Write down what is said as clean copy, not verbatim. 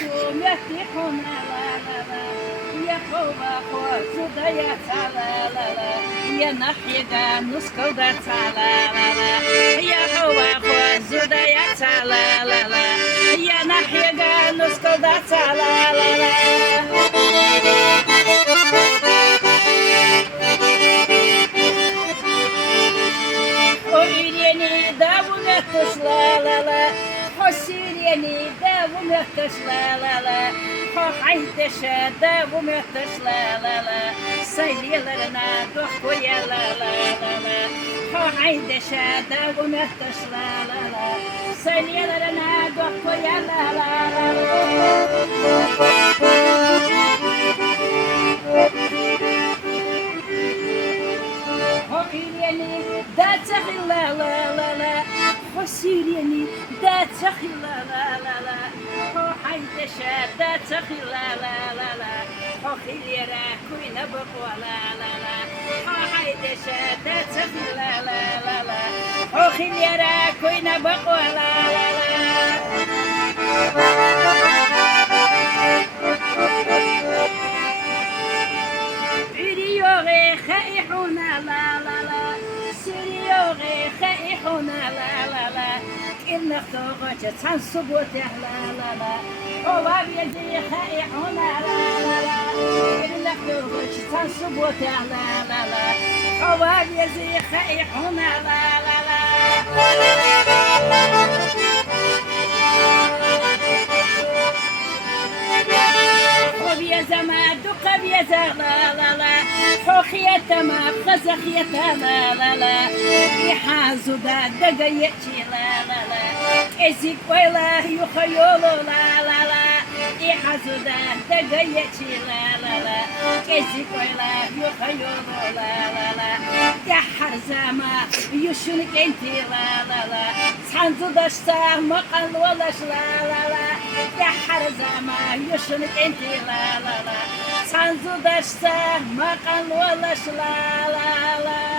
يفتحون يقوى خود يتعالى ينحيق نسكو تعالى يقوى خود يتعالى ينحيق نسكو تعالى Oireni davul etmiş la la la, Hosireni davul etmiş la la la, Haydeşe davul etmiş la la la, Saylilerine dokuya la la la la, Haydeşe davul etmiş la la la, Saylilerine dokuya la la la. Hoireni da la la la la, Hosireni da la la la la, Haydeşe da la la la la, Hohilere kuyna bakwa la la la, Haydeşe da la la la la, Hohilere kuyna bakwa la la la. Üriyore khaihuna la la la, Süriyore khaihuna la la la, İnnek doğuca çan subut la la la, Ovar yedi khaihuna la la la, İnnek doğuca çan subut la la la, Ovar yedi khaihuna la la la. Obiyazama dukabiyaza la la la, Hokhiyatama khazakiyata la la la, İhazuda dagayetçi la la la, Ezik oyla yukhayolu la la la, İhazuda dagayetçi la la la, Ezik oyla yukhayolu la la la, Dahar zama yuşunik enti la la la, Sanzudaşta makal olaş la la la, Dahar zama yuşunik enti la la la, Sanzudaşta makal olaş la la la.